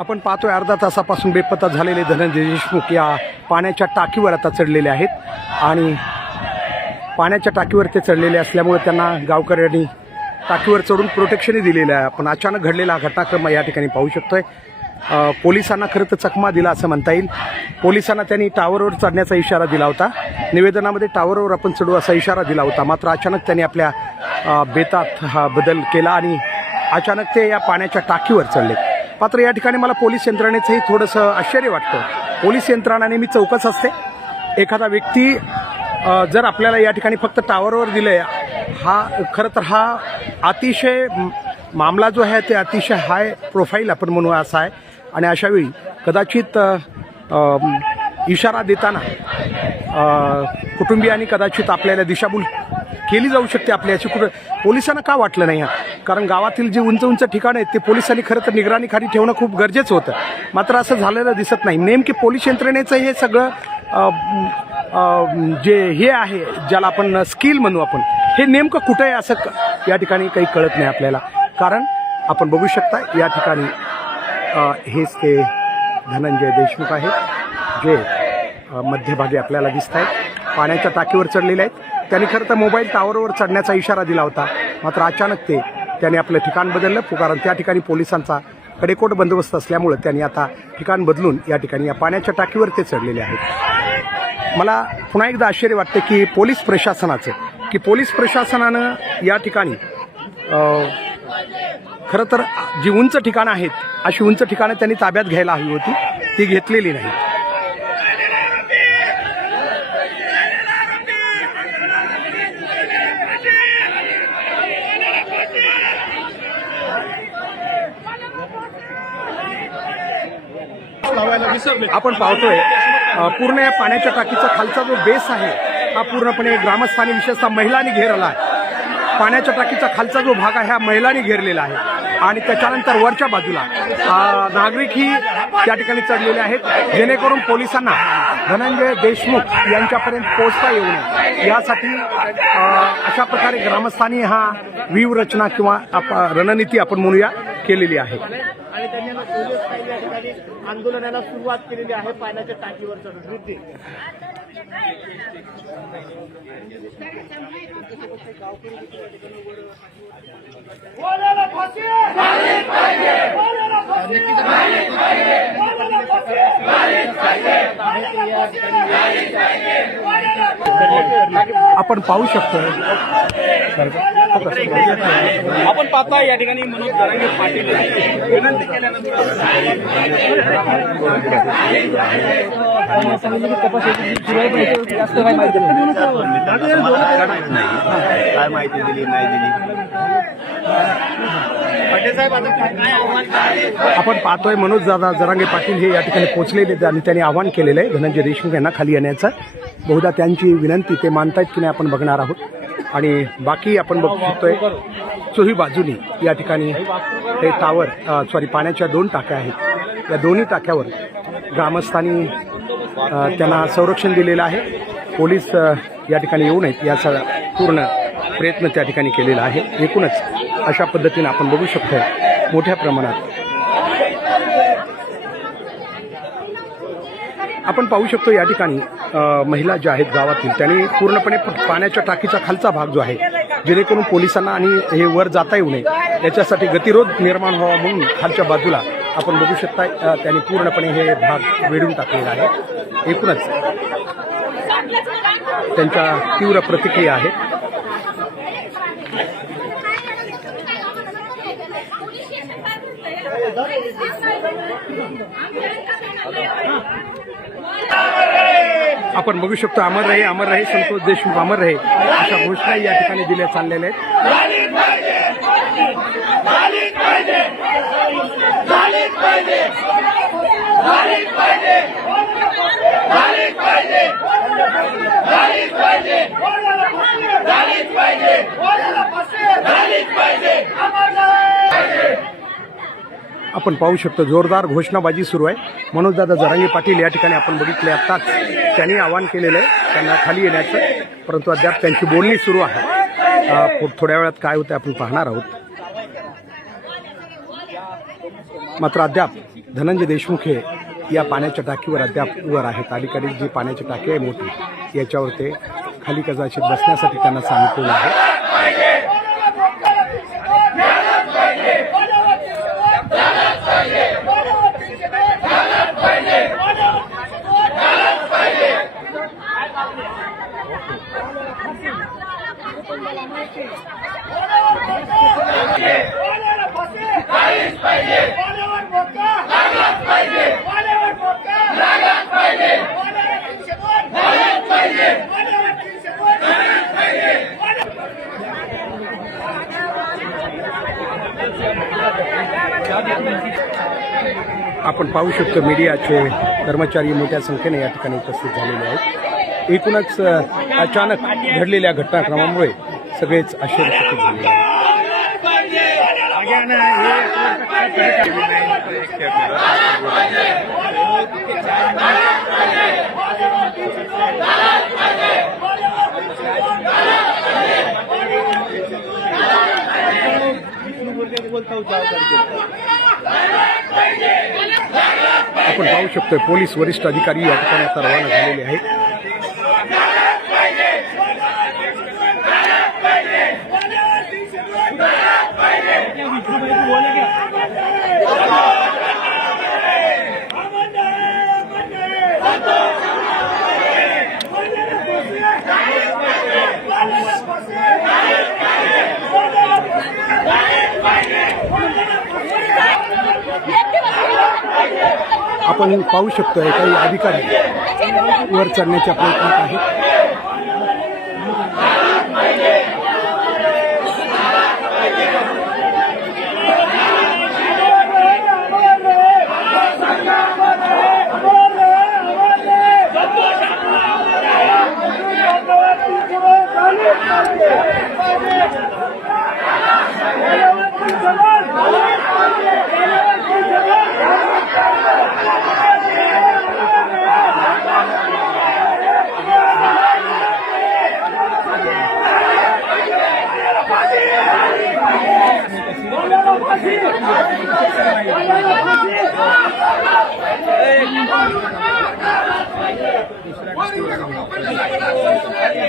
आपण पाहतोय अर्धा तासापासून बेपत्ता झालेले धनंजय देशमुख या पाण्याच्या टाकीवर आता चढलेले आहेत. आणि पाण्याच्या टाकीवर ते चढलेले असल्यामुळे त्यांना गावकऱ्यांनी टाकीवर चढून प्रोटेक्शनही दिलेलं आहे. आपण अचानक घडलेला हा घटनाक्रम या ठिकाणी पाहू शकतोय. पोलिसांना खरं तर चकमा दिला असं म्हणता येईल. पोलिसांना त्यांनी टावरवर चढण्याचा इशारा दिला होता. निवेदनामध्ये टावरवर आपण चढू असा इशारा दिला होता. मात्र अचानक त्यांनी आपल्या बेतात हा बदल केला आणि अचानक ते या पाण्याच्या टाकीवर चढले. मात्र या ठिकाणी मला पोलीस यंत्रणेचंही थोडंसं आश्चर्य वाटतं. पोलीस यंत्रणा नेहमी चौकस असते. एखादा व्यक्ती जर आपल्याला या ठिकाणी फक्त टावरवर दिलं आहे हा खरं तर हा अतिशय मामला जो आहे ते अतिशय हाय प्रोफाईल आपण म्हणू असा आहे. आणि अशावेळी कदाचित इशारा देताना कुटुंबियांनी कदाचित आपल्याला दिशाभूल केली जाऊ शकते आपल्या याची कुठं पोलिसांना का वाटलं नाही? कारण गावातील जे उंच उंच ठिकाणं आहेत ते पोलिसांनी खरं तर निगराणीखाली ठेवणं खूप गरजेचं होतं. मात्र असं झालेलं दिसत नाही. नेमकी पोलीस यंत्रणेचं हे सगळं जे हे आहे ज्याला आपण स्किल म्हणू आपण हे नेमकं कुठं आहे असं क- या ठिकाणी काही कळत नाही आपल्याला. कारण आपण बघू शकता या ठिकाणी हेच ते धनंजय देशमुख आहेत जे मध्यभागी आपल्याला दिसत आहेत पाण्याच्या टाकीवर चढलेले आहेत. त्यांनी खरं तर मोबाईल टावरवर चढण्याचा इशारा दिला होता. मात्र अचानक ते त्यांनी आपलं ठिकाण बदललं कारण त्या ठिकाणी पोलिसांचा कडेकोट बंदोबस्त असल्यामुळं त्यांनी आता ठिकाण बदलून या ठिकाणी या पाण्याच्या टाकीवर ते चढलेले आहेत. मला पुन्हा एकदा आश्चर्य वाटतं की पोलीस प्रशासनाचं की पोलीस प्रशासनानं या ठिकाणी खरं तर जी उंच ठिकाणं आहेत अशी उंच ठिकाणं त्यांनी ताब्यात घ्यायला हवी होती ती घेतलेली नाही आपण पाहतोय पूर्ण या पाण्याच्या टाकीचा खालचा जो बेस आहे हा पूर्णपणे ग्रामस्थांनी विशेषतः महिलांनी घेरला आहे. पाण्याच्या टाकीचा खालचा जो भाग आहे हा महिलांनी घेरलेला आहे. आणि त्याच्यानंतर वरच्या बाजूला अ, नागरिकही त्या ठिकाणी चढलेले आहेत. जेणेकरून पोलिसांना धनंजय देशमुख यांच्यापर्यंत पोहोचता येऊ नये. यासाठी अशा प्रकारे ग्रामस्थांनी हा व्यूहरचना किंवा आप- रणनीती आपण म्हणूया केलेली आहे. आंदोलनाला सुरुवात केलेली आहे पाण्याच्या टाकीवर वृद्धी आपण पाहू शकतो. आपण पाहता या ठिकाणी मनोज दरांगे पाटील विनंती केल्यानंतर काय माहिती दिली नाही दिली आपण पाहतोय मनोज दादा जरांगे पाटील हे या ठिकाणी पोहोचलेले आणि त्यांनी आवाहन केलेलं आहे. धनंजय देशमुख यांना खाली येण्याचं. बहुधा त्यांची विनंती ते मानतायत की नाही आपण बघणार आहोत. आणि बाकी आपण बघू शकतोय चोही बाजूनी या ठिकाणी हे टावर सॉरी पाण्याच्या दोन टाक्या आहेत. या दोन्ही टाक्यावर ग्रामस्थांनी त्यांना संरक्षण दिलेलं आहे. पोलीस या ठिकाणी येऊ नयेत याचा पूर्ण प्रयत्न त्या ठिकाणी केलेला आहे. एकूणच अशा पद्धतीनं आपण बघू शकतोय मोठ्या प्रमाणात आपण पाहू शकतो या ठिकाणी महिला ज्या आहेत गावातील त्यांनी पूर्णपणे पाण्याच्या टाकीचा खालचा भाग जो आहे जेणेकरून पोलिसांना आणि हे वर जाता येऊ नये याच्यासाठी गतिरोध निर्माण व्हावा म्हणून खालच्या बाजूला आपण बघू शकता त्यांनी पूर्णपणे हे भाग वेढून टाकलेला आहे. एकूणच त्यांच्या तीव्र प्रतिक्रिया आहेत. आपण बघू शकतो अमर रहे अमर रहे संतोष देशमुख अमर रहे अशा घोषणा या ठिकाणी दिल्या चाललेल्या आहेत. आपण पाहू शकतो जोरदार घोषणाबाजी सुरू आहे. मनोजदादा जरांगी पाटील या ठिकाणी आपण बघितले आत्ताच त्यांनी आवाहन केलेलं आहे त्यांना खाली येण्याचं परंतु अद्याप त्यांची बोलणी सुरू आहे. थोड्या वेळात काय होतं आपण पाहणार आहोत. मात्र अद्याप धनंजय देशमुख हे या पाण्याच्या टाकीवर अद्याप वर आहेत. अलीकडे जी पाण्याची टाकी आहे मोठी याच्यावर ते खाली कदाचित बसण्यासाठी त्यांना सांगितलेलं आहे. आपण पाहू शकतो मीडियाचे कर्मचारी मोठ्या संख्येने या ठिकाणी उपस्थित झालेले आहेत. एकूणच अचानक घडलेल्या घटनाक्रमामुळे सगळेच आश्चर्यचकित झालेले आहेत. आपण पाहू शकतो पोलीस वरिष्ठ अधिकारी या ठिकाणी आता रवाना झालेले आहेत. आपण पाहू शकतोय काही अधिकारी वर चढण्याच्या प्रयत्नात आहेत.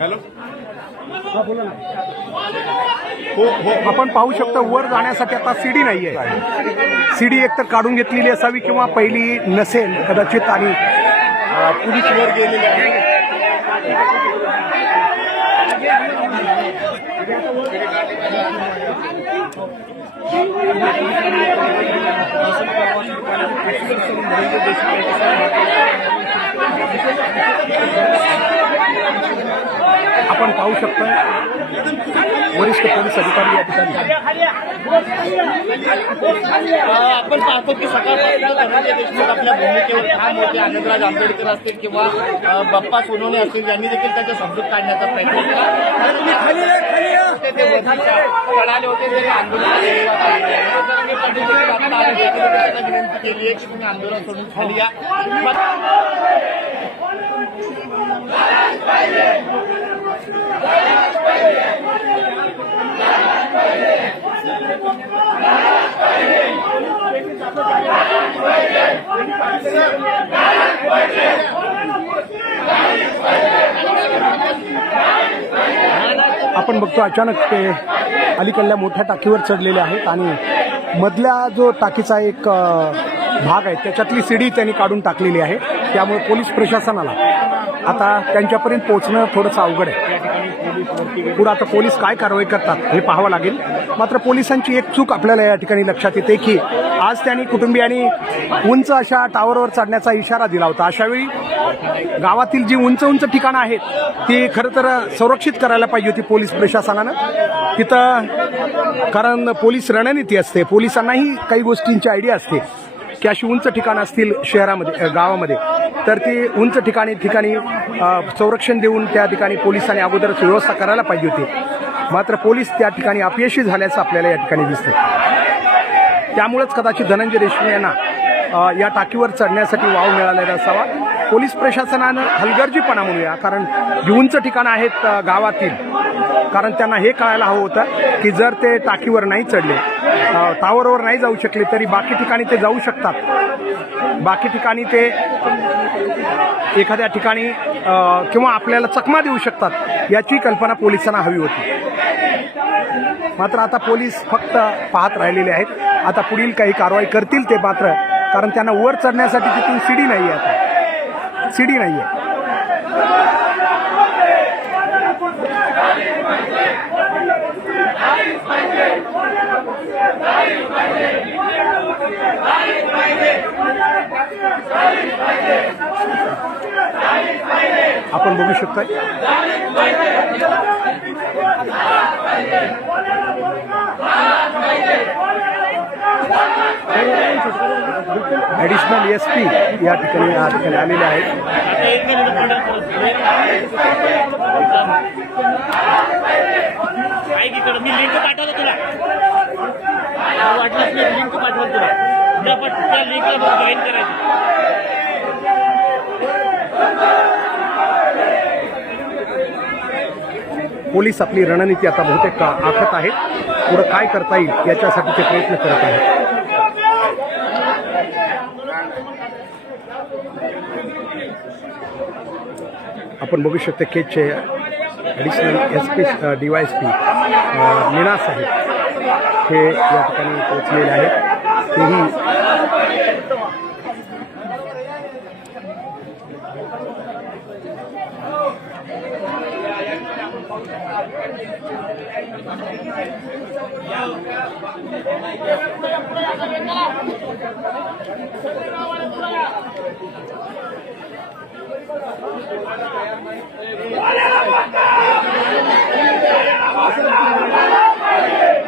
हॅलो आपण पाहू शकतो वर जाण्यासाठी आता सीडी नाहीये. सीडी एकतर काढून घेतलेली असावी किंवा पहिली नसेल कदाचित आणि अ, पोलीस वर आहे. आहेत आपण पाहू शकतो वरिष्ठ पोलीस अधिकारी या ठिकाणी आपण पाहतो की सकाळपासून देशमुख आपल्या भूमिकेवर ठाम होते. आनंदराज आंबेडकर असतील किंवा अ, बाप्पा सोनवणे असतील यांनी देखील त्याचा समजूत काढण्याचा प्रयत्न केला. होते तरी विनंती केली आहे की तुम्ही आंदोलन सोडून खाली या. आपण बघतो अचानक ते अलीकडल्या मोठ्या टाकीवर चढलेले आहेत आणि मधल्या जो टाकीचा एक भाग आहे त्याच्यातली सीडी त्यांनी काढून टाकलेली आहे. त्यामुळे पोलीस प्रशासनाला आता त्यांच्यापर्यंत पोहोचणं थोडंसं अवघड आहे. पुढं आता पोलीस काय कारवाई करतात हे पाहावं लागेल. मात्र पोलिसांची एक चूक आपल्याला या ठिकाणी लक्षात येते की आज त्यांनी कुटुंबियांनी उंच अशा टावरवर चढण्याचा इशारा दिला होता. अशावेळी गावातील जी उंच उंच ठिकाणं आहेत ती खरं तर संरक्षित करायला पाहिजे होती पोलीस प्रशासनानं. तिथं कारण पोलीस रणनीती असते. पोलिसांनाही काही गोष्टींची आयडिया असते. की अशी उंच ठिकाणं असतील शहरामध्ये गावामध्ये. तर ती उंच ठिकाणी ठिकाणी संरक्षण देऊन त्या ठिकाणी पोलिसांनी अगोदरच व्यवस्था करायला पाहिजे होती. मात्र पोलीस त्या ठिकाणी अपयशी झाल्याचं आपल्याला या ठिकाणी दिसतं त्यामुळेच कदाचित धनंजय देशमुख यांना या टाकीवर चढण्यासाठी वाव मिळालेला असावा. पोलीस प्रशासनानं हलगर्जीपणा म्हणूया कारण जी उंच ठिकाणं आहेत गावातील कारण त्यांना हे कळायला हवं होतं की जर ते टाकीवर नाही चढले टावरवर नाही जाऊ शकले तरी बाकी ठिकाणी ते जाऊ शकतात. बाकी ठिकाणी ते एखाद्या ठिकाणी किंवा आपल्याला चकमा देऊ शकतात याची कल्पना पोलिसांना हवी होती. मात्र आता पोलीस फक्त पाहत राहिलेले आहेत. आता पुढील काही कारवाई करतील ते मात्र कारण त्यांना वर चढण्यासाठी तिथून शिडी नाही आहे आता. शिडी नाही आहे आपण बघू शकता ॲडिशनल एस पी या ठिकाणी या ठिकाणी आलेले आहेत. आता मी लिंक पाठवतो तुला वाटलंच मी लिंक पाठवतो तुला. त्या पण त्या लिंकला जॉईन करायचं. पोलीस आपली रणनीती आता बहुतेक का आखत आहेत. पुढं काय करता येईल याच्यासाठी ते प्रयत्न करत आहेत. आपण बघू शकतो केचे additional S P D Y S P Meena साहेब. खेळ या ठिकाणी पोचलेले आहेत तेही Valeu, Batão!